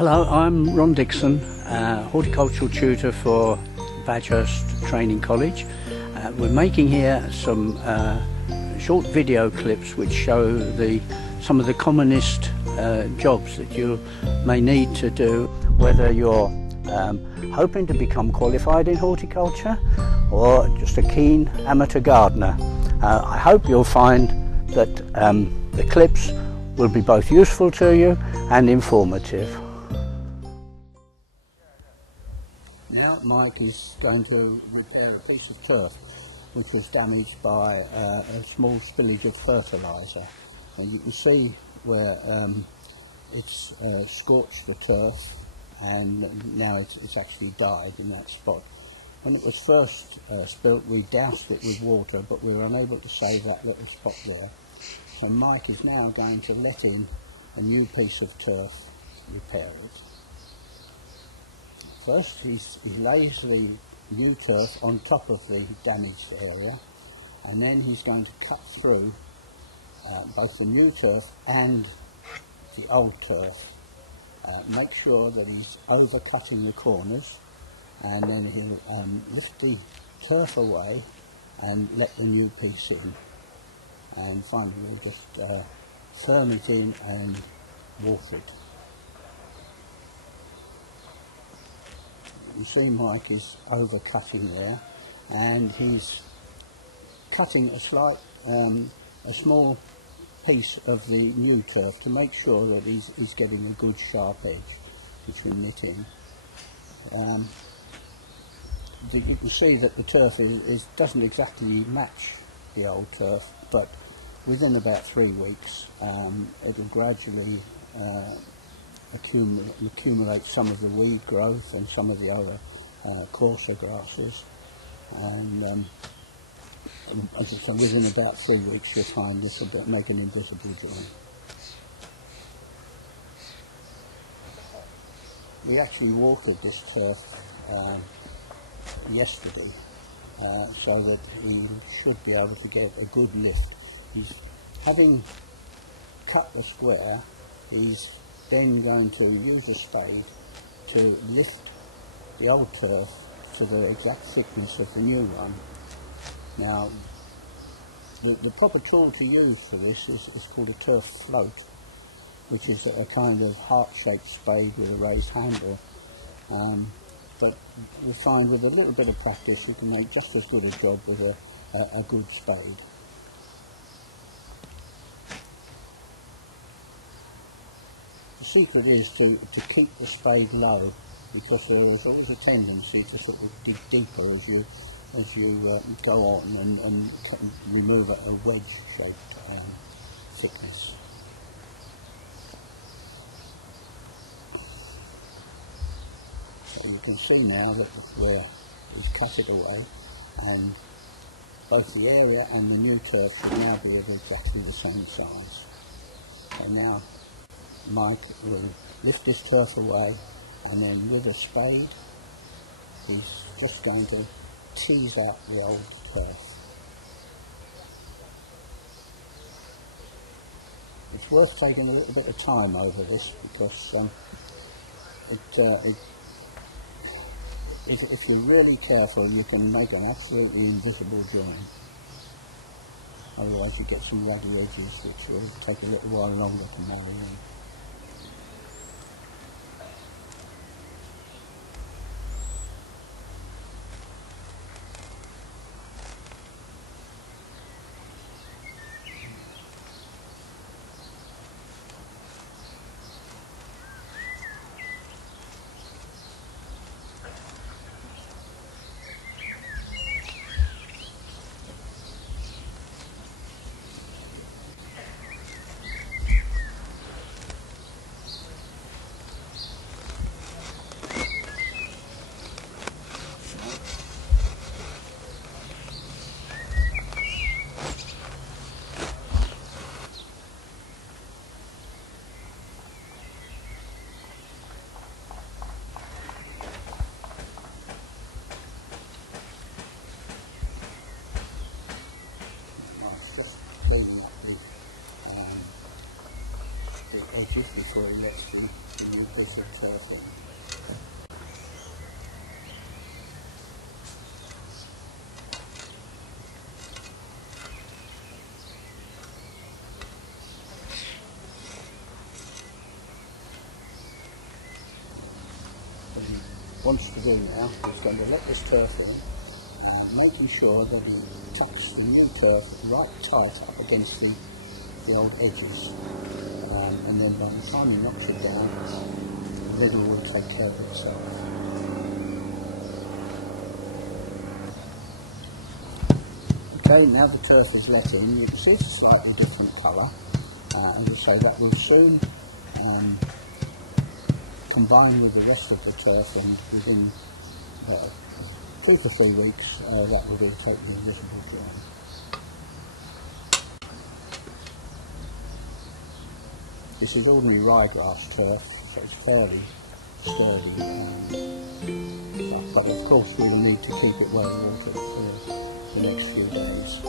Hello, I'm Ron Dixon, horticultural tutor for Badgehurst Training College. We're making here some short video clips which show some of the commonest jobs that you may need to do, whether you're hoping to become qualified in horticulture or just a keen amateur gardener. I hope you'll find that the clips will be both useful to you and informative. Now Mike is going to repair a piece of turf which was damaged by a small spillage of fertiliser. And you can see where it's scorched the turf, and now it's actually died in that spot. When it was first spilt, we doused it with water, but we were unable to save that little spot there. So Mike is now going to let in a new piece of turf, repair it. First, he lays the new turf on top of the damaged area, and then he's going to cut through both the new turf and the old turf. Make sure that he's overcutting the corners, and then he'll lift the turf away and let the new piece in. And finally we'll just firm it in and water it. You see Mike is overcutting there, and he's cutting a small piece of the new turf to make sure that he's getting a good sharp edge to trim it in. You can see that the turf doesn't exactly match the old turf, but within about 3 weeks it'll gradually accumulate some of the weed growth and some of the other coarser grasses, and so within about 3 weeks you'll find this will make an invisible joint. We actually watered this turf yesterday, so that we should be able to get a good lift. Having cut the square, he's then going to use a spade to lift the old turf to the exact thickness of the new one. Now, the proper tool to use for this is called a turf float, which is a kind of heart-shaped spade with a raised handle. But we find with a little bit of practice you can make just as good a job with a good spade. The secret is to keep the spade low, because there is always a tendency to sort of dig deeper as you go on and remove a wedge-shaped thickness. So you can see now that where he's cut it away, and both the area and the new turf should now be of exactly the same size. So now Mike will lift this turf away, and then with a spade he's just going to tease out the old turf. It's worth taking a little bit of time over this, because if you're really careful you can make an absolutely invisible joint. Otherwise you get some ruddy edges which will take a little while longer to marry in. before he lets you, and you push your turf in. What he wants to do now is going to let this turf in, making sure that he tucks the new turf right tight up against the old edges, and then by the time he knocks it down, the middle will take care of itself. Okay, now the turf is let in, you can see it's a slightly different colour, and as I say, that will soon combine with the rest of the turf, and within 2 to 3 weeks that will be a totally visible join. This is ordinary ryegrass turf, so it's fairly sturdy, but of course we will need to keep it well watered for the next few days.